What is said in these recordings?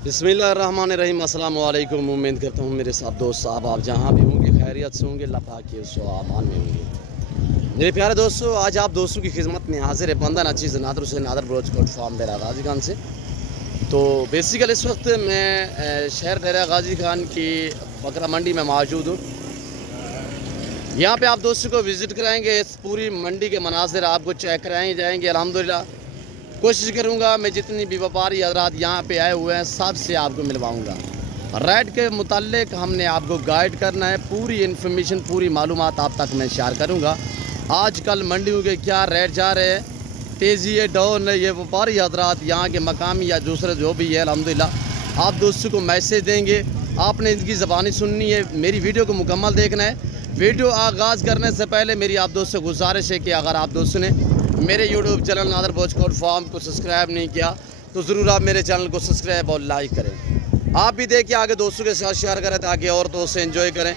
बिस्मिल्लाहिर्रहमानिर्रहीम। अस्सलाम वालेकुम। उम्मीद करता हूँ मेरे साथ दोस्त साहब आप जहाँ भी होंगे खैरियत से होंगे, अल्लाह पाक के अमान में होंगे। मेरे प्यारे दोस्तों, आज आप दोस्तों की खिदमत में हाजिर है बंदा नचीज़ नादर हुसैन नादर ब्रोचकोट फार्म डेरा गाजी खान से। तो बेसिकल इस वक्त मैं शहर डेरा गाजी खान की बकरा मंडी में मौजूद हूँ। यहाँ पे आप दोस्तों को विज़िट कराएंगे, इस पूरी मंडी के मनाज़िर आपको चेक कराए जाएंगे। अल्हम्दुलिल्लाह कोशिश करूँगा मैं जितनी भी व्यापारी हज़रात यहाँ पे आए हुए हैं सब से आपको मिलवाऊँगा। रेट के मुतालिक हमने आपको गाइड करना है, पूरी इन्फॉर्मेशन पूरी मालूमात आप तक मैं शेयर करूँगा। आजकल मंडियों के क्या रेट जा रहे हैं, तेज़ी है डाउन है, ये व्यापारी हज़रात यहाँ के मकामी या दूसरे जो भी है अल्हम्दुलिल्लाह आप दोस्तों को मैसेज देंगे। आपने इनकी ज़बानी सुननी है, मेरी वीडियो को मुकम्मल देखना है। वीडियो आगाज़ करने से पहले मेरी आप दोस्तों से गुजारिश है कि अगर आप दोस्तों ने मेरे यूट्यूब चैनल नादर ब्रोचकोट फार्म को सब्सक्राइब नहीं किया तो ज़रूर आप मेरे चैनल को सब्सक्राइब और लाइक करें। आप भी देखिए, आगे दोस्तों के साथ शेयर करें ताकि और दोस्त एंजॉय करें,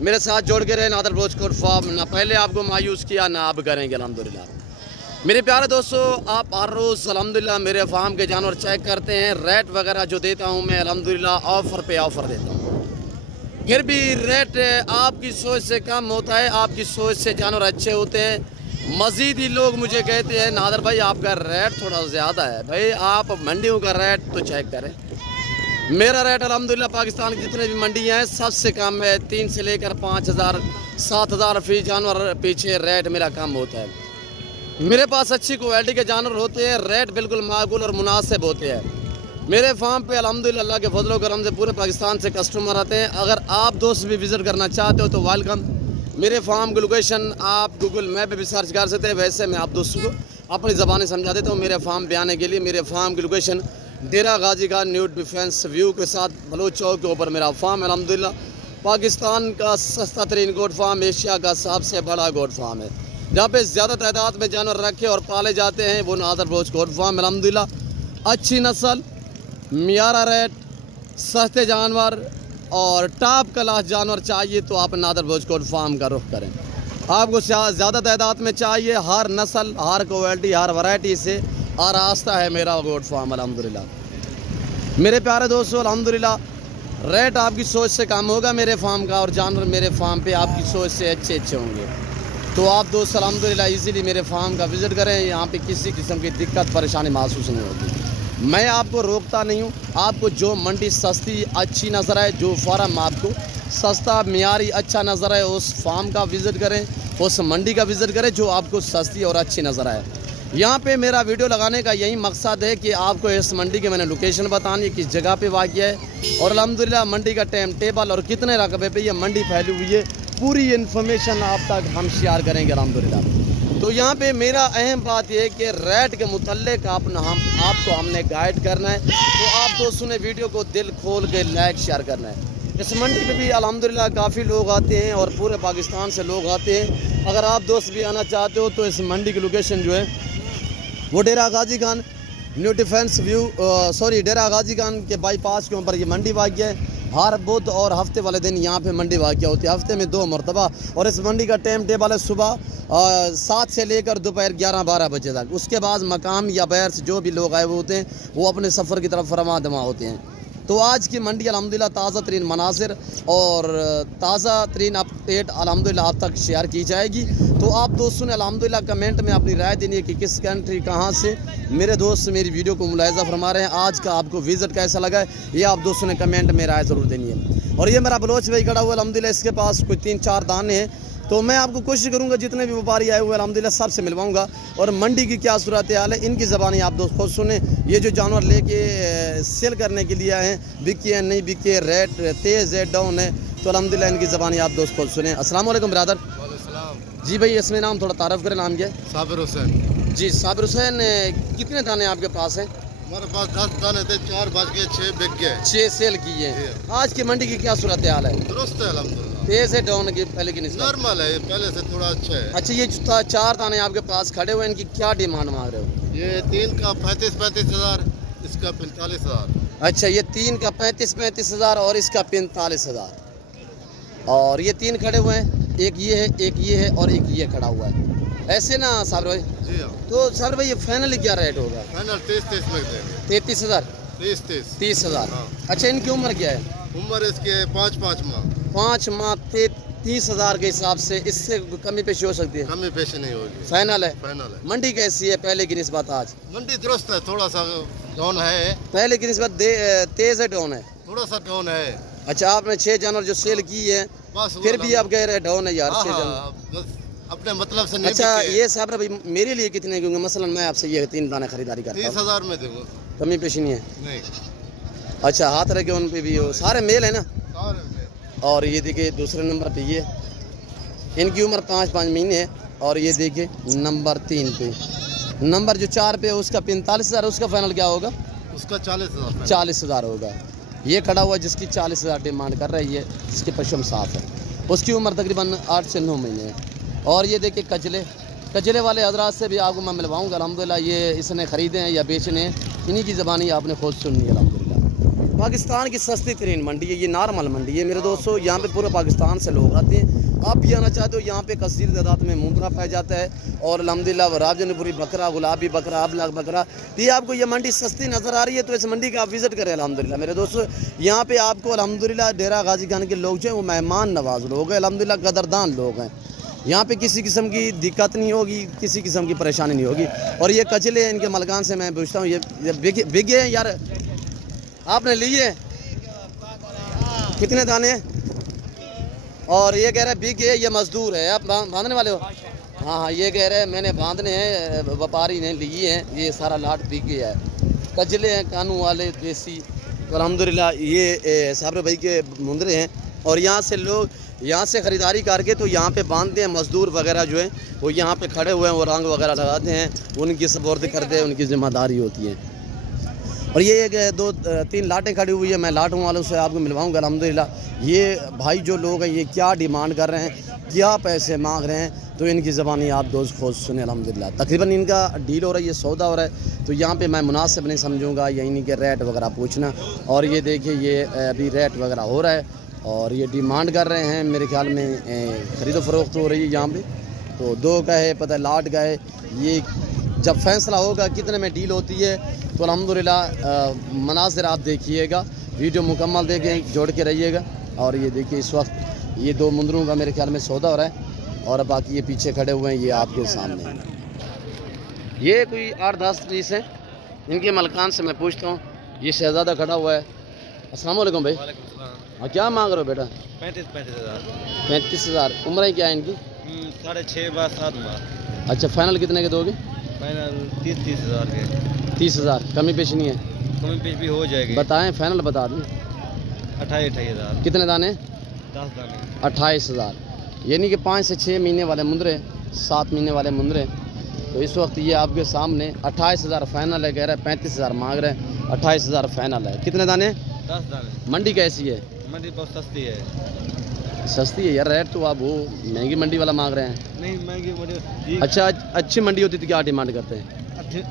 मेरे साथ जोड़ के रहे। नादर ब्रोचकोट फार्म ना पहले आपको मायूस किया ना आप करेंगे अल्हम्दुलिल्लाह। मेरे प्यारे दोस्तों, आप हर रोज़ अल्हम्दुलिल्लाह मेरे फार्म के जानवर चेक करते हैं। रेट वगैरह जो देता हूँ मैं अल्हम्दुलिल्लाह ऑफ़र पे ऑफ़र देता हूँ, फिर भी रेट आपकी सोच से कम होता है, आपकी सोच से जानवर अच्छे होते हैं। मज़ीद ही लोग मुझे कहते हैं नादर भाई आपका रेट थोड़ा ज़्यादा है। भाई आप मंडियों का रेट तो चेक करें। मेरा रेट अल्हम्दुलिल्लाह पाकिस्तान की जितने भी मंडियाँ हैं सबसे कम है। 3 से लेकर 5,000 7,000 फी जानवर पीछे रेट मेरा कम होता है। मेरे पास अच्छी क्वालिटी के जानवर होते हैं, रेट बिल्कुल माकूल और मुनासिब होते हैं। मेरे फार्म पे अल्हम्दुलिल्लाह अल्लाह के फजल करम से पूरे पाकिस्तान से कस्टमर आते हैं। अगर आप दोस्त भी विज़िट करना चाहते हो तो वेलकम। मेरे फार्म की लोकेशन आप गूगल मैप पे भी सर्च कर सकते हैं। वैसे मैं आप दोस्तों को अपनी ज़बान समझा देता हूँ। मेरे फार्म पे आने के लिए मेरे फार्म की लोकेशन डेरा Ghazi Khan new defence view के साथ बलोच चौक के ऊपर मेरा फार्म है। अल्हम्दुलिल्लाह पाकिस्तान का सस्ता तरीन गोट फार्म, एशिया का सबसे बड़ा गोट फार्म है। जहाँ पे ज़्यादा तादाद में जानवर रखे और पाले जाते हैं वो नादर ब्रोचकोट फार्म। अल्हम्दुलिल्लाह अच्छी नस्ल, मियारा रेट, सस्ते जानवर और टॉप क्लास जानवर चाहिए तो आप नादर ब्रोचकोट फार्म का रुख करें। आपको ज़्यादा तादाद में चाहिए, हर नस्ल हर क्वालिटी हर वैरायटी से आरास्ता है मेरा गोट फार्म अल्हम्दुलिल्लाह। मेरे प्यारे दोस्तों, अल्हम्दुलिल्लाह रेट आपकी सोच से कम होगा मेरे फार्म का, और जानवर मेरे फार्म पे आपकी सोच से अच्छे होंगे। तो आप दोस्त अल्हम्दुलिल्लाह इजीली मेरे फार्म का विज़िट करें। यहाँ पे किसी किस्म की दिक्कत परेशानी महसूस नहीं होगी। मैं आपको रोकता नहीं हूँ। आपको जो मंडी सस्ती अच्छी नज़र आए, जो फार्म आपको सस्ता मियारी अच्छा नज़र आए, उस फार्म का विज़िट करें, उस मंडी का विज़िट करें जो आपको सस्ती और अच्छी नज़र आए। यहाँ पे मेरा वीडियो लगाने का यही मकसद है कि आपको इस मंडी के मैंने लोकेशन बतानी है, किस जगह पे वाक़िया है और अल्हम्दुलिल्लाह मंडी का टाइम टेबल और कितने रकबे पे ये मंडी फैली हुई है, पूरी इन्फॉर्मेशन आप तक हम शेयर करेंगे अल्हम्दुलिल्लाह। तो यहाँ पे मेरा अहम बात यह है कि रेट के मुतल्लिक आपको हमने गाइड करना है। तो आप दोस्तों ने वीडियो को दिल खोल के लाइक शेयर करना है। इस मंडी पे भी अल्हम्दुलिल्लाह काफ़ी लोग आते हैं और पूरे पाकिस्तान से लोग आते हैं। अगर आप दोस्त भी आना चाहते हो तो इस मंडी की लोकेशन जो है वो डेरा Ghazi Khan new defence view डेरा गाजी खान के बाईपास के ऊपर ये मंडी वाक़िया है। हर बुध और हफ्ते वाले दिन यहाँ पे मंडी वाक़िया होती है, हफ्ते में 2 मरतबा। और इस मंडी का टाइम टेबल है सुबह 7 से लेकर दोपहर 11-12 बजे तक। उसके बाद मकाम या बाहर से जो भी लोग आए हुए होते हैं वो अपने सफ़र की तरफ फरमा दमा होते हैं। तो आज की मंडी अल्हम्दुलिल्लाह ताज़ा तरीन मनासिर और ताज़ा तरीन अपडेट अल्हम्दुलिल्लाह आप तक शेयर की जाएगी। तो आप दोस्तों ने अल्हम्दुलिल्लाह कमेंट में अपनी राय देनी है कि किस कंट्री कहाँ से मेरे दोस्त मेरी वीडियो को मुलाहिज़ा फरमा रहे हैं, आज का आपको विज़िट कैसा लगा है ये आप दोस्तों ने कमेंट में राय ज़रूर देनी है। और ये मेरा बलोच भाई खड़ा हुआ अल्हम्दुलिल्लाह, इसके पास कोई 3-4 दाने हैं। तो मैं आपको कोशिश करूंगा जितने भी व्यापारी आए हुए अल्हम्दुलिल्लाह सबसे मिलवाऊंगा और मंडी की क्या सूरत हाल है इनकी ज़बानी आप दोस्त खुद सुने। ये जो जानवर लेके सेल करने के लिए आए हैं, बिके हैं नहीं बिके, रेट तेज़ है डाउन है, तो अल्हम्दुलिल्लाह इनकी ज़बानी आप दोस्त खुद सुने। अस्सलाम वालेकुम ब्रदर। जी भाई, इसमें नाम थोड़ा तारफ़ करें, नाम क्या है? साबिर हुसैन। जी साबिर हुसैन, कितने दाने आपके पास हैं? हमारे पास 10 दाने थे, 4 बच गए, 6 बिक गए, 6 सेल किए हैं। आज की मंडी की क्या सूरत हाल है? दुरुस्त है अल्हम्दुलिल्लाह। तेज़ है डाउन की पहले की निस्बत? नॉर्मल है, पहले से थोड़ा अच्छा है। अच्छा, ये जो 4 दाने आपके पास खड़े हुए हैं इनकी क्या डिमांड मांग रहे हो? ये 3 का 35 हज़ार, इसका 45 हज़ार। अच्छा, ये 3 का 35 हज़ार और इसका 45 हज़ार। और ये 3 खड़े हुए हैं, एक ये है, एक ये है और एक ये खड़ा हुआ है, ऐसे ना साबिर भाई? जी हाँ। तो साबिर भाई ये फाइनली क्या रेट होगा? फाइनल 33 में देंगे। 33 हज़ार। 30-30। 30,000। हाँ। अच्छा, इनकी उम्र क्या है? उम्र इसके 5-5 माह। 5 माह 30,000 के हिसाब से, इससे कमी पेशी हो सकती है? कमी पेशी नहीं होगी। फाइनल है? फाइनल है। मंडी कैसी है पहले की निस्बत आज? मंडी दुरुस्त है, थोड़ा सा डाउन है। पहले की निस्बत तेज है, डाउन है? थोड़ा सा डाउन है। अच्छा, आपने 6 जानवर जो सेल की है, बस फिर भी आप कह रहे हैं डाउन है यार। 6 जानवर। हाँ, बस अपने मतलब से नहीं। अच्छा, ये साहब भाई मेरे लिए कितने क्योंकि मसलन मैं आपसे ये 3 दाने खरीदारी करता हूँ। 30,000 में दूंगा। कमी पेशी नहीं है? नहीं। अच्छा, हाथ रखे उन पे भी हो, सारे मेल है ना? सारे में। और ये देखिए दूसरे नंबर पे ये, इनकी उम्र 5-5 महीने है। और ये देखिए नंबर 3 पे, नंबर जो 4 पे है उसका 45,000, उसका फाइनल क्या होगा? उसका 40,000। 40,000 होगा। ये खड़ा हुआ जिसकी 40,000 डिमांड कर रही है, जिसकी पशम साफ है, उसकी उम्र तकरीबन 8 से 9 महीने है। और ये देखिए कचले वाले हजरात से भी आपको मैं मिलवाऊँगा अल्हम्दुलिल्लाह। ये इसने ख़रीदे हैं या बेचने हैं, इन्हीं की ज़बानी आपने खुद सुननी है अल्हम्दुलिल्लाह। पाकिस्तान की सस्ती तरीन मंडी है ये, नॉर्मल मंडी है मेरे दोस्तों। यहाँ पे पूरे पाकिस्तान से लोग आते हैं। आप भी आना चाहते हो, यहाँ पे कसीर तादाद में मुंदरा पाया जाता है। और अल्हम्दुलिल्लाह रावजनपुरी बकरा, गुलाबी बकरा, अबलग बकरा, तो ये आपको ये मंडी सस्ती नज़र आ रही है, तो इस मंडी का आप विज़िट करें अल्हम्दुलिल्लाह मेरे दोस्तों। यहाँ पे आपको अल्हम्दुलिल्लाह डेरा गाजी खान के लोग जो हैं वो मेहमान नवाज लोग हैं, अल्हम्दुलिल्लाह कदरदान लोग हैं। यहाँ पे किसी किस्म की दिक्कत नहीं होगी, किसी किस्म की परेशानी नहीं होगी। और ये कचले इनके मलकान से मैं पूछता हूँ, ये बिगे हैं यार? आपने लिए कितने दाने? और ये कह रहे हैं बिगे, ये मजदूर है, आप बांधने वाले हो? हाँ हाँ, ये कह रहे हैं मैंने बांधने हैं, व्यापारी ने लिए हैं। ये सारा लाट बिगे है, कचले हैं कानू वाले देसी। तो अल्हम्दुलिल्लाह ये साबर भाई के मुंदरे हैं। और यहाँ से लोग यहाँ से ख़रीदारी करके तो यहाँ पे बांधते हैं। मज़दूर वगैरह जो है वो यहाँ पे खड़े हुए हैं, वो रंग वगैरह लगाते हैं, उनकी सपोर्ट करते हैं, उनकी ज़िम्मेदारी होती है। और ये 2-3 लाटें खड़ी हुई है, मैं लाटों वालों से आपको मिलवाऊंगा अल्हम्दुलिल्लाह। ये भाई जो लोग हैं ये क्या डिमांड कर रहे हैं, क्या पैसे मांग रहे हैं, तो इनकी ज़बानी आप दोस्त खुद सुने अल्हम्दुलिल्लाह। तकरीबन इनका डील हो रहा है, ये सौदा हो रहा है, तो यहाँ पे मैं मुनासिब नहीं समझूंगा या इन्हीं के रेट वगैरह पूछना। और ये देखिए ये अभी रेट वगैरह हो रहा है और ये डिमांड कर रहे हैं। मेरे ख्याल में ख़रीदो फ़रोख्त हो रही है यहाँ पे। तो 2 का है, पता है लाट का है। ये जब फैसला होगा कितने में डील होती है तो अल्हम्दुलिल्लाह मनाज़िर आप देखिएगा, वीडियो मुकम्मल देखें, जोड़ के रहिएगा। और ये देखिए इस वक्त ये 2 मुंदरों का मेरे ख्याल में सौदा हो रहा है। और बाकी ये पीछे खड़े हुए हैं, ये आपके सामने। ये कोई 8-10 पीस हैं, इनके मलकान से मैं पूछता हूँ। ये शहज़ादा खड़ा हुआ है। अस्सलाम वालेकुम भाई। हाँ, क्या मांग रहे हो बेटा? 35,000। 35,000। उम्रें क्या है इनकी? 6.5-7 माह। अच्छा, फाइनल कितने के दोगे? फाइनल 30,000 के। 30,000। कमी पेशी नहीं है? कमी पेश भी हो जाएगी। बताएं, फाइनल बता दें। 28,000। कितने दाने? 10 दाने। 28,000। यानी कि 5 से 6 महीने वाले मुंदरे, 7 महीने वाले मुंदरे। तो इस वक्त ये आपके सामने 28,000 फाइनल है, कह रहा है 35,000 मांग रहे हैं, 28,000 फाइनल है। कितने दाने? 10 दाने। मंडी कैसी है? मंडी बहुत सस्ती है। सस्ती है यार, रेट तो आप वो महंगी मंडी वाला मांग रहे हैं। नहीं महंगी मंडी। अच्छा, अच्छी मंडी होती तो क्या डिमांड करते हैं?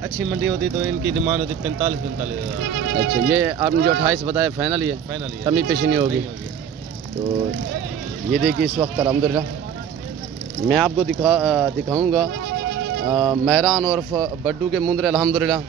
अच्छी मंडी होती तो इनकी डिमांड होती 45,000। अच्छा, ये आपने जो 28 बताया फाइनल ही है? फाइनल ही। कमी पेशी नहीं होगी? तो ये देखिए इस वक्त अल्हम्दुलिल्लाह मैं आपको दिखाऊंगा महरान और बड्डू के मुंदरे अल्हम्दुलिल्लाह।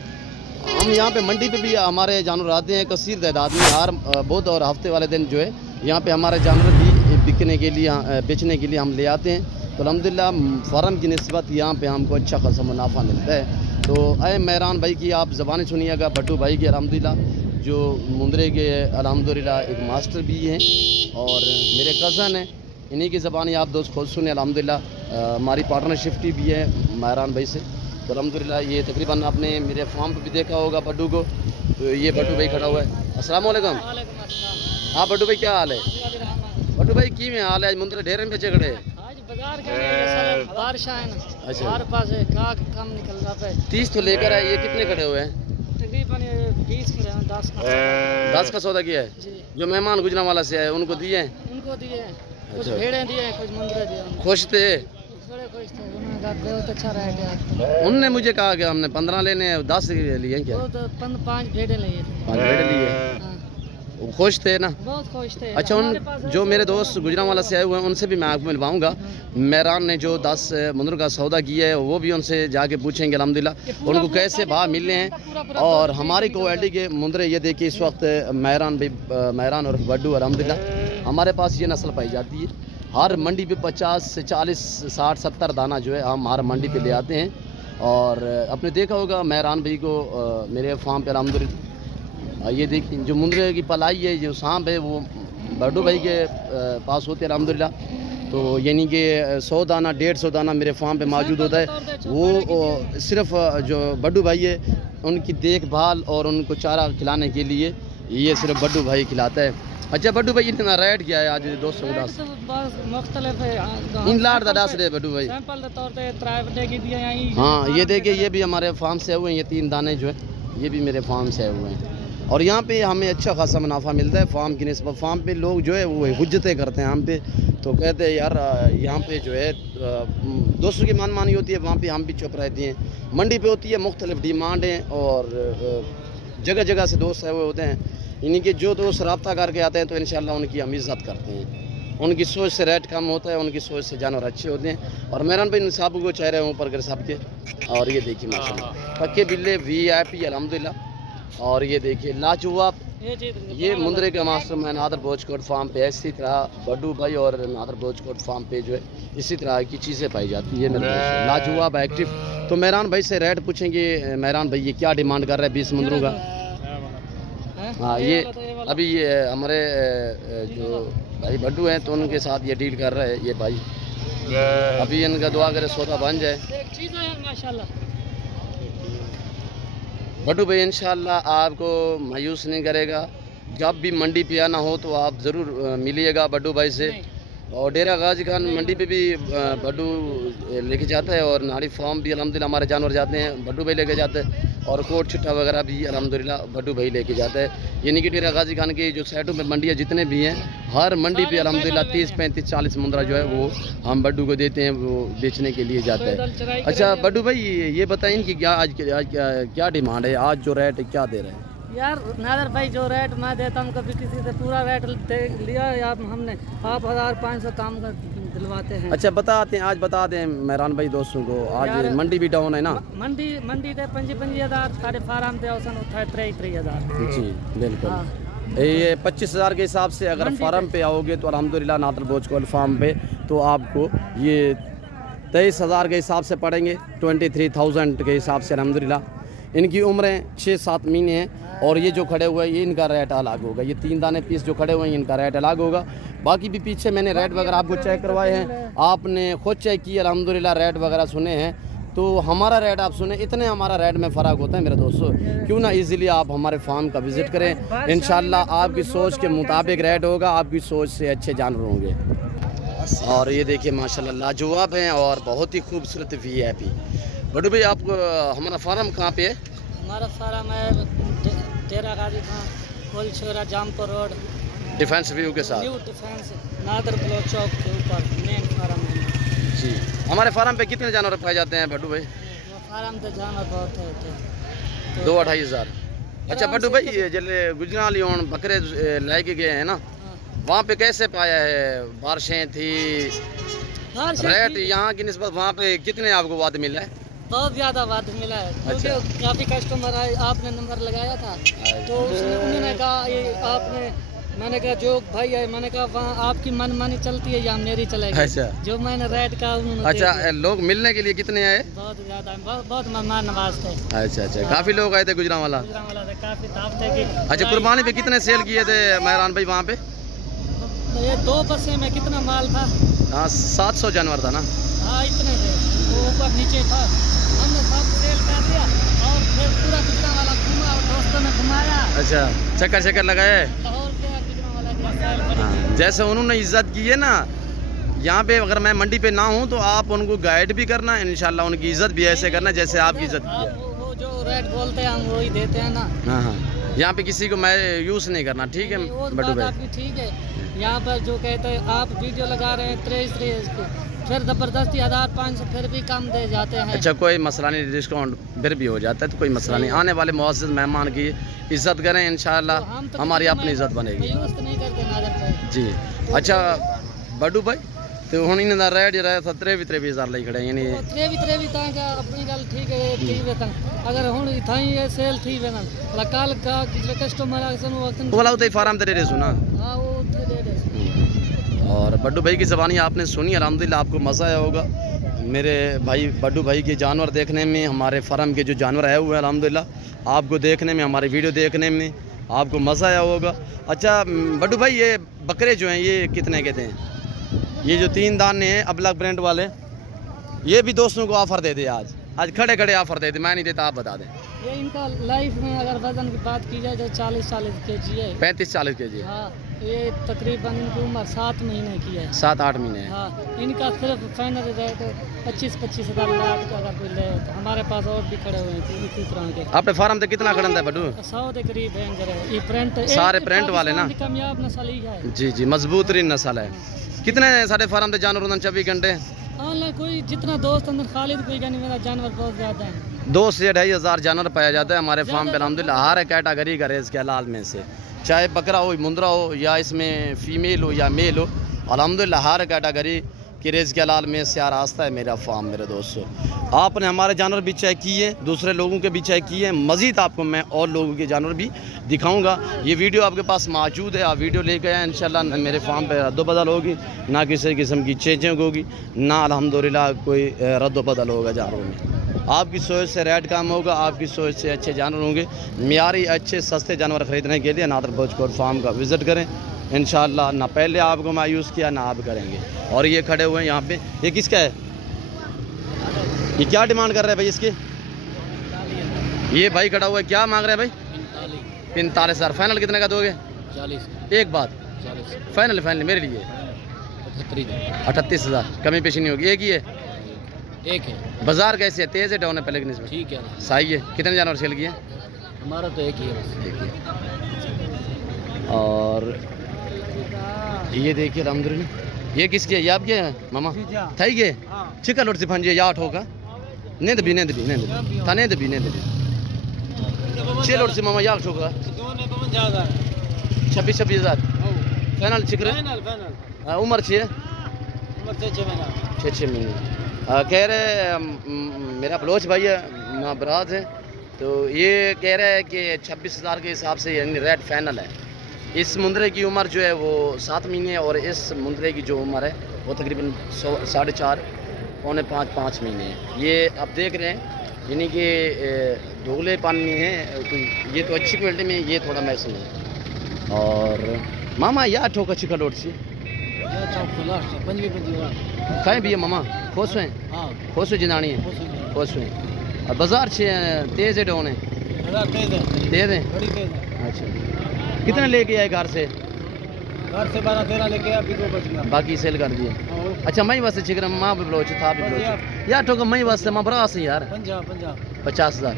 हम यहाँ पे मंडी पे भी हमारे जानवर आते हैं कसीर तादाद में, हर बुध और हफ्ते वाले दिन जो है यहाँ पे हमारे जानवर भी बिकने के लिए, बेचने के लिए हम ले आते हैं। तो अल्हम्दुलिल्लाह फार्म की निस्बत यहाँ पे हमको अच्छा खासा मुनाफा मिलता है। तो अय महरान भाई की आप ज़बानी सुनिएगा, बड्डू भाई की अल्हम्दुलिल्लाह जो मुंदरे के अल्हम्दुलिल्लाह एक मास्टर भी हैं और मेरे कज़न हैं, इन्हीं की ज़बानी आप दोस्त खुद सुने अल्हम्दुलिल्लाह। हमारी पार्टनरशिप भी है महरान भाई से। तो अल्हम्दुलिल्लाह ये तकरीबन आपने मेरे फार्म पे भी देखा होगा बड्डू को। तो ये बड्डू भाई खड़ा हुआ है। अस्सलाम वालेकुम। हाँ बड्डू भाई, क्या हाल है? बड्डू भाई की में हाल है? मुंदरे ढेर में बेचे खड़े बारिश है ना। अच्छा, हमारे पास है का कम निकल रहा है। 30 तो लेकर आए, ये कितने खड़े हुए हैं? तकरीबन 20 के हैं, 10 का। 10 का सौदा किया है जी। जो मेहमान गुजरा वाला से आए उनको दिए हैं? उनको दिए हैं, कुछ अच्छा। भेड़ें दिए हैं, कुछ मुंदरे दिए हैं। खुश थे? बड़े खुश थे, उन्होंने कहा बहुत अच्छा रहेगा। उनने मुझे कहा कि हमने 15 लेने हैं, 10 लिए हैं क्या? वो तो 5 भेड़ें लिए थे। 5 भेड़ लिए। हाँ। खुश थे ना? बहुत खुश थे। अच्छा, उन जो मेरे दोस्त गुजरांवाला से आए हुए हैं उनसे भी मैं आपको मिलवाऊंगा। मेहरान ने जो 10 मुंदर का सौदा किया है वो भी उनसे जाके पूछेंगे अल्हम्दुलिल्लाह उनको कैसे भाव मिले हैं। और हमारी क्वालिटी के मुंदरे ये देखिए इस वक्त मेहरान और बड्डू अल्हम्दुलिल्लाह हमारे पास ये नस्ल पाई जाती है। हर मंडी पे 50 से 40 60 70 दाना जो है हम हर मंडी पे ले आते हैं। और आपने देखा होगा मेहरान भाई को मेरे फार्म पे अल्हम्दुलिल्लाह ये देखिए जो मुंदरे की पलाई है जो सांप है वो बड्डू भाई के पास होते हैं अल्हम्दुलिल्लाह। तो यानी कि 100 दाना 150 दाना मेरे फार्म पे मौजूद होता है। वो सिर्फ जो बड्डू भाई है उनकी देखभाल और उनको चारा खिलाने के लिए ये सिर्फ बड्डू भाई खिलाता है। अच्छा बड्डू भाई इतना रेट क्या है आज 200 उड़ास मुख्तलिफ है इन लाड दडास रे बड्डू भाई सैंपल के तौर पे ट्राई बटे की दिया यहीं। हाँ ये देखिए ये भी हमारे फार्म से हुए हैं। ये 3 दाने जो है ये भी मेरे फार्म से हुए हैं। और यहाँ पे हमें अच्छा खासा मुनाफा मिलता है फार्म की निस्बत। फार्म पे लोग जो है वो हुज्जतें करते हैं हम पे, तो कहते हैं यार यहाँ पे जो है दोस्तों की मानी होती है, वहाँ पे हम भी चुप रहती हैं। मंडी पे होती है मुख्तलिफ डिमांडें और जगह जगह से दोस्त है वो होते हैं। यानी कि जो दोस्त रब्ता करके आते हैं तो इंशाल्लाह उनकी हम इज़्ज़त करते हैं। उनकी सोच से रेट कम होता है, उनकी सोच से जानवर अच्छे होते हैं। और मेहरान भाई साहब को चेहरे ऊपर कर सब के। और ये देखिए माशाल्लाह पक्के बिल्ले VIP अल्हम्दुलिल्लाह। और ये देखिए लाजवाब ये मुंदरे का मास्टर मैं नादर बोचकोट फार्म पे है। इसी तरह बड्डू भाई और नादर बोचकोट फार्म पे जो है इसी तरह की चीज़ें पाई जाती है मेरे लाजवाब एक्टिव। तो मेहरान भाई से रेट पूछेंगे। मेहरान भाई ये क्या डिमांड कर रहे हैं 20 मुंदरों का? हाँ ये अभी ये हमारे जो भाई बड्डू हैं तो उनके साथ ये डील कर रहे हैं ये भाई। अभी इनका दुआ करे सौदा बन जाए माशाल्लाह। बड्डू भाई इंशाल्लाह आपको मायूस नहीं करेगा। जब भी मंडी पे आना हो तो आप ज़रूर मिलिएगा बड्डू भाई से। और डेरा गाजी खान मंडी पे भी बड्डू लेके जाता है और नाड़ी फार्म भी अल्हम्दुलिल्लाह हमारे जानवर जाते हैं बड्डू भाई लेके जाते हैं। और कोट छिट्टा वगैरह भी अल्हम्दुलिल्लाह बड्डू भाई लेके जाता है। यानी कि डेरा गाजी खान की जो साइडों में मंडियाँ जितने भी हैं हर मंडी पे अल्हम्दुलिल्लाह 30 35 40 मुंदरा जो है वो हम बड्डू को देते हैं, वो बेचने के लिए जाता है। अच्छा बड्डू भाई ये बताएं कि क्या आज क्या डिमांड है, आज जो रेट क्या दे रहे हैं? यार नादर भाई जो रेट मैं देता हूँ कभी किसी से पूरा रेट लिया या हमने 1500 काम कर दिलवाते हैं। अच्छा बताते हैं आज बता दें मेहरान भाई दोस्तों को आज मंडी भी डाउन है ना? मंडी थे 25,000 साढ़े फार्म पे औसन होता है 23,000। जी बिल्कुल। ये 25,000 के हिसाब से अगर फार्म पे आओगे तो अल्हम्दुलिल्लाह नादर बोचकोट फार्म पे तो आपको ये 23,000 के हिसाब से पड़ेंगे 23,000 के हिसाब से अल्हम्दुलिल्लाह। इनकी उम्रें 6-7 महीने हैं। और ये जो खड़े हुए हैं ये इनका रेट अलग होगा। ये 3 दाने पीस जो खड़े हुए हैं इनका रेट अलग होगा। बाकी भी पीछे मैंने रेट वगैरह आपको चेक करवाए हैं, आपने खुद चेक किए अल्हम्दुलिल्लाह रेट वगैरह सुने हैं। तो हमारा रेट आप सुने इतने हमारा रेट में फ़र्क होता है मेरे दोस्तों। क्यों ना इजीली आप हमारे फार्म का विज़िट करें। इंशाल्लाह आपकी सोच के मुताबिक रेट होगा, आपकी सोच से अच्छे जानवर होंगे। और ये देखिए माशाल्लाह लाजवाब हैं और बहुत ही खूबसूरत VIP। बड्डू भाई आपको हमारा फार्म कहाँ पे है? हमारा फार्म है डेरा गाजी खान कोलछोरा जामपुर रोड डिफेंस व्यू के साथ न्यू डिफेंस नादर ब्लॉक चौक के ऊपर मेन फार्म है जी। हमारे फार्म पे कितने जानवर पाए जाते हैं बड्डू भाई? फार्म तो जानवर बहुत होते हैं 2-2.5 अच्छा बड्डू भाई जल्ले गुजराली बकरे लेके गए हैं ना वहाँ पे कैसे पाया है? बारिशें थी रेट यहाँ की निस्बत वहाँ पे कितने आपको वाद मिला है? बहुत ज़्यादा वाद मिला है क्योंकि काफ़ी कस्टमर आए, आपने नंबर लगाया था तो उन्होंने कहा ये आपने, मैंने कहा जो भाई है मैंने कहा वहाँ आपकी मनमानी चलती है या मेरी चलेगी। अच्छा जो मैंने रेट कहा उन्होंने अच्छा लोग मिलने के लिए कितने आए? बहुत ज़्यादा बहुत मेहमान नवाज थे। अच्छा काफ़ी लोग आए थे गुजरांवाला से काफ़ी दावत है कि अच्छा कुर्बानी पे कितने सेल किए थे मेहरान भाई वहाँ पे? ये 2 बसें में कितना माल था? हाँ 700 जानवर था ना? हाँ इतने थे, वो ऊपर नीचे था। हमने सब सेल कर दिया और फिर पूरा गुजरांवाला घुमा और दोस्तों ने घुमाया। अच्छा चक्कर लगाए और क्या गुजरांवाला जैसे उन्होंने इज्जत की है ना यहाँ पे। अगर मैं मंडी पे ना हूँ तो आप उनको गाइड भी करना इंशाल्लाह, उनकी इज्जत भी ऐसे करना जैसे आपकी इज्जत की है। वो जो रेट बोलते हैं हम वही देते हैं ना। हाँ यहाँ पे किसी को मैं यूज नहीं करना। ठीक है बड्डू भाई ठीक है। यहाँ पर जो कहते हैं आप वीडियो लगा रहे हैं 23 की फिर ज़बरदस्ती 1500 फिर भी कम दे जाते हैं। अच्छा, कोई मसला नहीं, डिस्काउंट फिर भी हो जाता है तो कोई मसला नहीं। आने वाले मुअज़्ज़िज़ मेहमान की इज़्ज़त करें, इंशाअल्लाह तो हम तो हमारी अपनी इज़्ज़त बनेगी मायूस तो नहीं करते नादर पे जी। अच्छा बड्डू भाई, तो हुण इन्हां दा रेट जेह्ड़ा 23-23 ਲਈ खड़े यानी त्रेवी तांजा अपनी गल ठीक है थी वेतन अगर हुण थाई ये सेल थी वेतन लकाल का कस्टमर आसन वक्तन बोला उते फार्म ते दे सुना। हां वो दे दे। और बड्डू भाई की ज़बानी आपने सुनी, अल्हम्दुलिल्लाह आपको मज़ा आया होगा। मेरे भाई बड्डू भाई के जानवर देखने में, हमारे फार्म के जो जानवर आए हुए हैं अल्हम्दुलिल्लाह आपको देखने में, हमारी वीडियो देखने में आपको मज़ा आया होगा। अच्छा बड्डू भाई, ये बकरे जो हैं ये कितने के हैं? ये जो 3 दाने हैं अबलग ब्रांड वाले, ये भी दोस्तों को ऑफ़र दे दे, आज खड़े खड़े ऑफ़र दे दे, मैं नहीं देता, आप बता दें। ये इनका लाइफ में अगर वजन की बात की जाए तो 40 kg है। 35-40 kg। हाँ, ये तकरीबन इनकी उम्र 7 महीने की है। 7-8 महीने है। हाँ, इनका सिर्फ फाइनल रेट 25-25 हज़ार लाख का अगर कोई ले तो हमारे पास और भी खड़े हुए हैं इसी तरह के। आपने फार्म से कितना खड़ा है बड्डू? 100 के करीब है ये प्रिंट, सारे प्रिंट वाले ना? कामयाब नस्ल ही है जी जी, मजबूत तरीन नस्ल है। कितने साढ़े फार्म के जानवर होंगे 24 घंटे? ऑनलाइन कोई जितना दोस्त अंदर खालिद कोई नहीं, मेरा जानवर बहुत ज़्यादा है। 2 से 2.5 हज़ार जानवर पाया जाता है हमारे फार्म पे अल्हम्दुलिल्लाह। हर कैटेगरी का रेस के हलाल में से, चाहे बकरा हो, मुंदरा हो, या इसमें फीमेल हो या मेल हो, अल्हम्दुलिल्लाह हर कैटेगरी के रेस के हलाल में से रास्ता है मेरा फार्म। मेरे दोस्तों, आपने हमारे जानवर भी चेक किए, दूसरे लोगों के भी चेक किए, मज़ीद आपको मैं और लोगों के जानवर भी दिखाऊंगा। ये वीडियो आपके पास मौजूद है, आप वीडियो लेकर आए, इंशाल्लाह मेरे फार्म पे रद्दोबदल होगी, ना किसी किस्म की चेंजिंग होगी, ना अल्हम्दुलिल्लाह कोई रद्दोबदल होगा जानवरों में। आपकी सोच से रेट कम होगा, आपकी सोच से अच्छे जानवर होंगे। मियारी अच्छे सस्ते जानवर ख़रीदने के लिए नादर भोजपुर फार्म का विज़िट करें, इंशाअल्लाह ना पहले आपको मायूस किया ना आप करेंगे। और ये खड़े हुए हैं यहाँ पे, ये किसका है? ये क्या डिमांड कर रहे हैं भाई इसके? ये भाई खड़ा हुआ है, क्या मांग रहे हैं भाई? 45 हज़ार। फाइनल कितने का दोगे? 40। एक बात 40 फाइनल मेरे लिए 38 हज़ार। कमी पेशी नहीं होगी। एक ही है? एक है। बाजार कैसे है, तेज़ है डाउन है? पहले कि इसमें ठीक है, सही है। कितने जानवर सेल किए? हमारा तो एक ही है बस। एक ही। और ये देखिए अल्हम्दुलिल्लाह, ये किसकी है? ये आपके है मामा? थई के चिकन लोट से फंजे या होगा नेंद भी थाने भी 6 लोट से मामा या होगा 26 हज़ार। फाइनल चिकर उम्र 6 महीने। कह रहे मेरा बलोच भाई है, माँ बरात है, तो ये कह रहे हैं कि 26 हज़ार के हिसाब से यानी रेट फाइनल है। इस मुंदरे की उम्र जो है वो 7 महीने और इस मुंदरे की जो उम्र है वो तकरीबन 4.5-5 महीने है। ये आप देख रहे हैं यानी कि दोगले पानी में है, तो ये तो अच्छी क्वालिटी में, ये थोड़ा मैसूम है। और मामा या ठोका चिका लोट से खाए भी है मामा, खुश हैं? खुश जिनानी है, खुश हैं। और बाजार से तेज़ है डाउन है? तेज़ है। अच्छा, कितने लेके आए घर से? 12-13 लेके आया, अभी 2 बच गया, बाकी सेल कर दिए। अच्छा, मई वास्ते चिकर माँ भी बलोच था भी बलोच यार ठोका मई वास्ते माँ बड़ा से यार 50 हज़ार।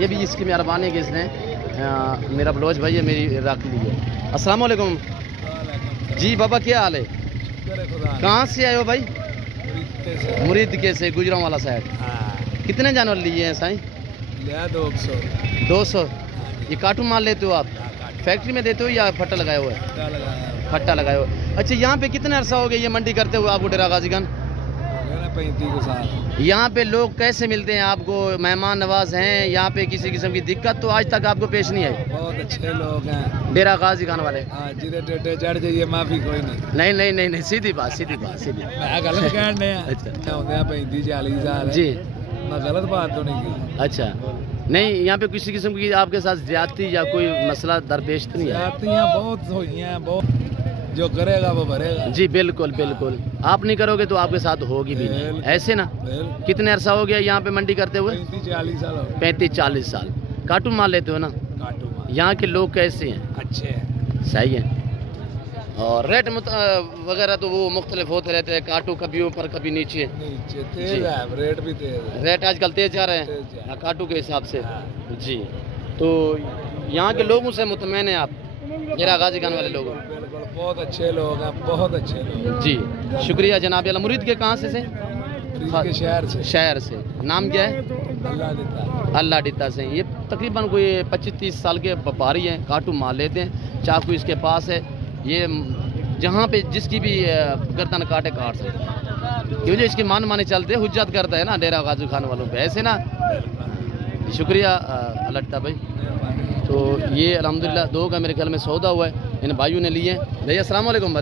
ये भी इसकी मेहरबानी है कि इसने मेरा बलोच भाई है मेरी रख ली है। अस्सलाम वालेकुम जी बाबा, क्या हाल है? कहाँ से आए हो भाई? मुरीद के से गुजरांवाला साइड। कितने जानवर लिए हैं साईं? 200। ये कार्टून माल लेते हो आप? फैक्ट्री में देते हो या फट्टा लगाए हुआ है? फट्टा लगाए हो। अच्छा, यहाँ पे कितने अरसा हो गया ये मंडी करते हुए आपको डेरा गाजी खान? 35 साल। यहाँ पे लोग कैसे मिलते हैं आपको? मेहमान नवाज हैं? यहाँ पे किसी किस्म की दिक्कत तो आज तक आपको पेश नहीं आई? बहुत अच्छे लोग हैं डेरा गाजी खान वाले। जिधे टेढ़े चढ़ जाइए माफी कोई नहीं। नहीं, सीधी बात। मैं गलत कह रहे हैं। अच्छा। होते हैं 35-40 साल जी, मैं गलत बात तो नहीं की। अच्छा, नहीं यहाँ पे किसी किस्म की आपके साथ ज्यादती या कोई मसला दरपेश तो नहीं है? ज्यादतियाँ बहुत हुई हैं, बहुत, जो करेगा वो भरेगा। जी बिल्कुल। आप नहीं करोगे तो आपके साथ होगी भी नहीं, ऐसे ना? कितने अरसा हो गया यहाँ पे मंडी करते हुए? 35-40 साल। 35-40 साल। कार्टून माल लेते हो ना? यहाँ के लोग कैसे हैं? अच्छे हैं, सही है। और रेट वगैरह तो वो मुख्तलिफ होते रहते हैं, काटू कभी ऊपर कभी नीचे। तेज है, रेट भी तेज है। रेट आजकल तेज जा रहे हैं काटू के हिसाब से। जी, तो यहाँ के लोगों से मुतमैन है आप, डेरा गाजी खान वाले लोगों? बिल्कुल बहुत अच्छे लोग हैं, बहुत अच्छे लोग। जी शुक्रिया जनाब अल्लाह। मुरीद के कहाँ से के शहर से। नाम क्या है? अल्लाह डिता से। ये तकरीबन कोई 25-30 साल के व्यापारी हैं, काटू माल लेते हैं, चाकू इसके पास है, ये जहाँ पे जिसकी भी गर्दन काटे काट सकते क्योंकि इसकी माने चलते हुज्जत करता है ना डेरा गाजी खान वालों पे, ऐसे ना। शुक्रिया अल्लाह डिता भाई। तो ये अल्हम्दुलिल्लाह 2 का मेरे ख्याल में सौदा हुआ है, इन भाइयों ने लिए। भैया अस्सलाम वालेकुम।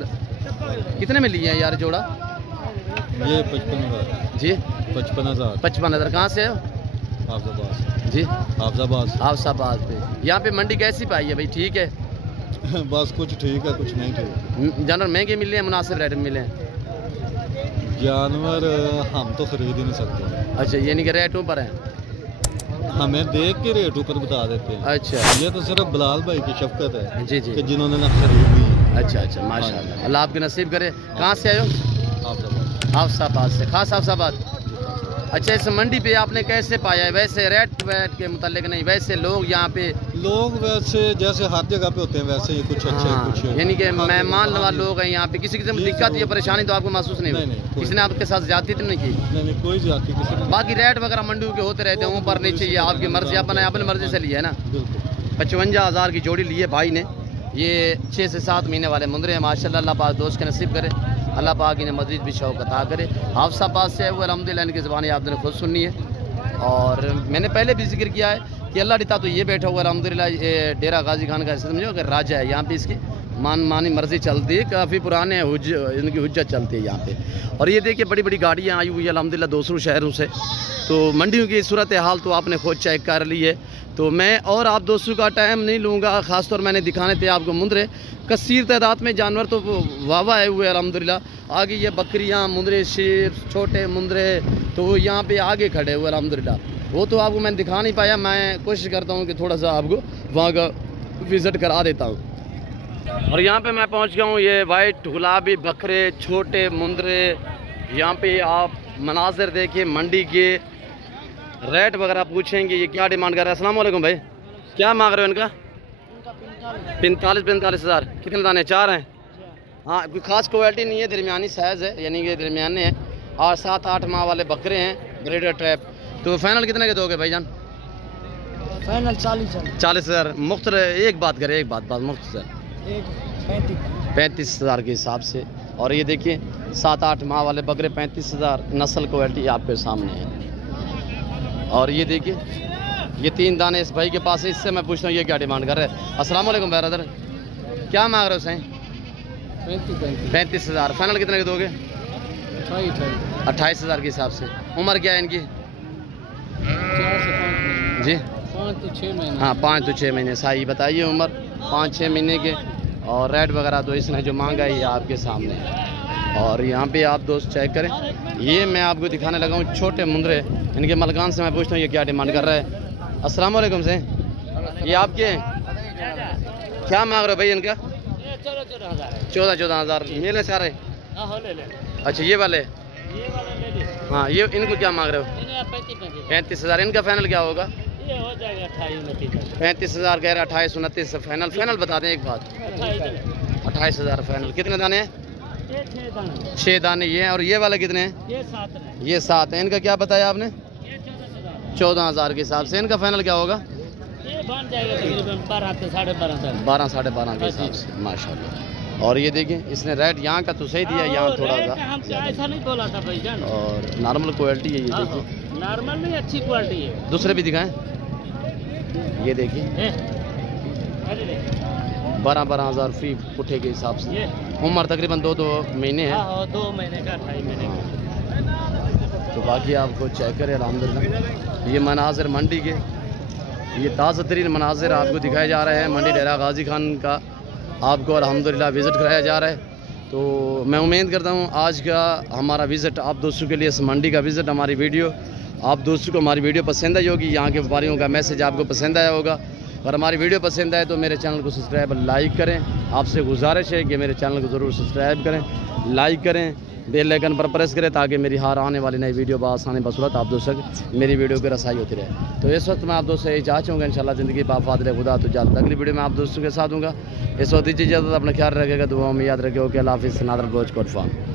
कितने में लिए हैं यार जोड़ा? ये 55,000 जी 55,000 55,000। कहाँ से है? हाफजाबाद जी हाफजाबाद पे। यहाँ पे मंडी कैसी पाई है भाई? ठीक है बस कुछ ठीक है कुछ नहीं ठीक। जानवर महंगे मिले हैं, मुनासिब रेट में मिले हैं? जानवर हम तो खरीद ही नहीं सकते। अच्छा यानी कि रेट ऊपर है, हमें देख के रेट ऊपर बता देते हैं। अच्छा ये तो सिर्फ बिलाल भाई की शफकत है जी कि जिन्होंने ना खरीद दी। अच्छा माशाल्लाह, अल्लाह आपके नसीब करे। कहाँ से आए हो? हाफसाबाद से। खास हाफसाबाद। अच्छा इस मंडी पे आपने कैसे पाया है? वैसे रेट के मुतालिक नहीं, वैसे लोग यहाँ पे लोग वैसे जैसे हर जगह पे होते हैं वैसे ही कुछ अच्छे कुछ यानी कि मेहमान नवाज लोग हैं यहाँ पे। किसी किस्म की दिक्कत या परेशानी तो आपको महसूस नहीं हुई? किसी ने आपके साथ ज्यादती तो नहीं की? नहीं कोई ज्यादती किसी ने। बाकी रेट वगैरह मंडियों के होते रहते हैं ऊपर नीचे, ये आपकी मर्जी, अपनी मर्जी से लिया है ना। 55,000 की जोड़ी ली है भाई ने। ये 6 से 7 महीने वाले मुंदरे हैं माशाल्लाह। अल्लाह पाक दोस्त के नसीब करे, अल्लाह पाक इन्हें मज़ीद भी शौक़ अता करे। हाफसाबाद से है वो अल्हम्दुलिल्लाह, इनकी ज़बानी आपने खुद सुननी है। और मैंने पहले भी जिक्र किया है कि अल्लाह डिता तो ये बैठा हुआ अल्हम्दुलिल्लाह, ये डेरा गाजी खान का समझो कि राजा है यहाँ पे। इसकी मानी मर्जी चलती है, काफ़ी पुराने इनकी हुज्जत चलती है यहाँ पे। और ये देखिए बड़ी बड़ी गाड़ियाँ आई हुई है अल्हम्दुलिल्लाह दूसरों शहरों से। तो मंडियों की सूरत हाल तो आपने खुद चेक कर ली है। तो मैं और आप दोस्तों का टाइम नहीं लूँगा, ख़ासतौर मैंने दिखाने थे आपको मुंदरे। कसीर तादाद में जानवर तो वाह आए हुए अल्हम्दुलिल्लाह। आगे ये बकरियाँ, मुंदरे, शेर, छोटे मुंदरे तो वो यहाँ पे आगे खड़े हुए अल्हम्दुलिल्लाह। वो तो आपको मैंने दिखा नहीं पाया, मैं कोशिश करता हूँ कि थोड़ा सा आपको वहाँ का विज़िट करा देता हूँ। और यहाँ पे मैं पहुँच गया हूँ। ये वाइट गुलाबी बकरे, छोटे मुंदरे, यहाँ पे आप मनाजिर देखिए मंडी के। रेट वगैरह पूछेंगे ये क्या डिमांड कर रहा है। अस्सलाम वालेकुम भाई, क्या मांग रहे हो इनका? 45,000। कितने दाने? 4 हैं। हाँ कोई ख़ास क्वालिटी नहीं है, दरमियानी साइज़ है, यानी कि दरमियाने हैं। और 7-8 माह वाले बकरे हैं, ब्रीडर ट्रैप। तो फाइनल कितने के दोगे भाईजान? फाइनल 40,000। मुख्तर एक बात करें, एक बात मुख्तर 35,000 के हिसाब से। और ये देखिए 7-8 माह वाले बकरे 35,000, नस्ल क्वालिटी आपके सामने है। और ये देखिए ये 3 दाने इस भाई के पास है, इससे मैं पूछता हूँ ये क्या डिमांड कर रहे हैं। अस्सलाम वालेकुम ब्रदर, क्या मांग रहे हो सही? 35,000। फाइनल कितने के दोगे? 28,000 के हिसाब से। उम्र क्या है इनकी? 4 से 5 महीने जी 5 to 6 महीने। हाँ 5 से 6 महीने सही बताइए उम्र, 5-6 महीने के। और रेट वगैरह तो इसने जो मांगा है ये आपके सामने है। और यहाँ पे आप दोस्त चेक करें, ये मैं आपको दिखाने लगा हूँ छोटे मुंदरे। इनके मलकान से मैं पूछता हूँ ये क्या डिमांड कर रहा है। अस्सलाम वालेकुम से, ये आपके हैं? क्या मांग रहे हो भाई इनका? 14,000 मेले सारे। अच्छा ये वाले हाँ, ये इनको क्या मांग रहे हो? 35,000। इनका फाइनल क्या होगा? 35,000 कह रहा, 28-29 फाइनल बता दें एक बात। 28,000 फाइनल। कितने दाने हैं? 6 दाने ये हैं। और ये वाले कितने हैं? ये 7 हैं। इनका क्या बताया आपने? 14,000 के हिसाब से। इनका फाइनल क्या होगा? 12-12.5 के हिसाब से माशाल्लाह। और ये देखिए इसने रेट यहाँ का तो सही दिया, यहाँ थोड़ा सा ऐसा नहीं बोला था भाईजान। और नॉर्मल क्वालिटी है ये देखिए, नॉर्मल नहीं अच्छी क्वालिटी है। दूसरे भी दिखाएं, ये देखिए 12,000 फी पुठे के हिसाब से। उम्र तकरीबन 2 महीने है। 2 महीने का 2.5 महीने का। तो बाकी आपको चेक करें अल्हम्दुलिल्लाह। ये मनाजिर मंडी के, ये ताज़ा तरीन मनाजिर आपको दिखाए जा रहे हैं मंडी डेरा गाजी खान का। आपको अल्हम्दुलिल्लाह विज़िट कराया जा रहा है। तो मैं उम्मीद करता हूँ आज का हमारा विज़िट आप दोस्तों के लिए, इस मंडी का विज़िट, हमारी वीडियो आप दोस्तों को हमारी वीडियो पसंद आई होगी। यहाँ के व्यापारियों का मैसेज आपको पसंद आया होगा। अगर हमारी वीडियो पसंद आए तो मेरे चैनल को सब्सक्राइब लाइक करें। आपसे गुजारिश है कि मेरे चैनल को ज़रूर सब्सक्राइब करें, लाइक करें। बेल आइकन पर प्रेस करें ताकि मेरी हर आने वाली नई वीडियो आसानी बसूरत आप दोस्तों तक मेरी वीडियो की रसाई होती रहे। तो इस वक्त मैं आप दोस्तों से चाह चाहूँगा इंशाल्लाह ज़िंदगी बाफादर खुदा तो जल्द अगली वीडियो में आप दोस्तों के साथ दूँगा। इस वक्त दीजिए इजाज़त, अपना ख्याल रखेगा, दुआ में याद रखेगा। ओके, अल्लाह हाफिज़। नादर बलोच कोटफान।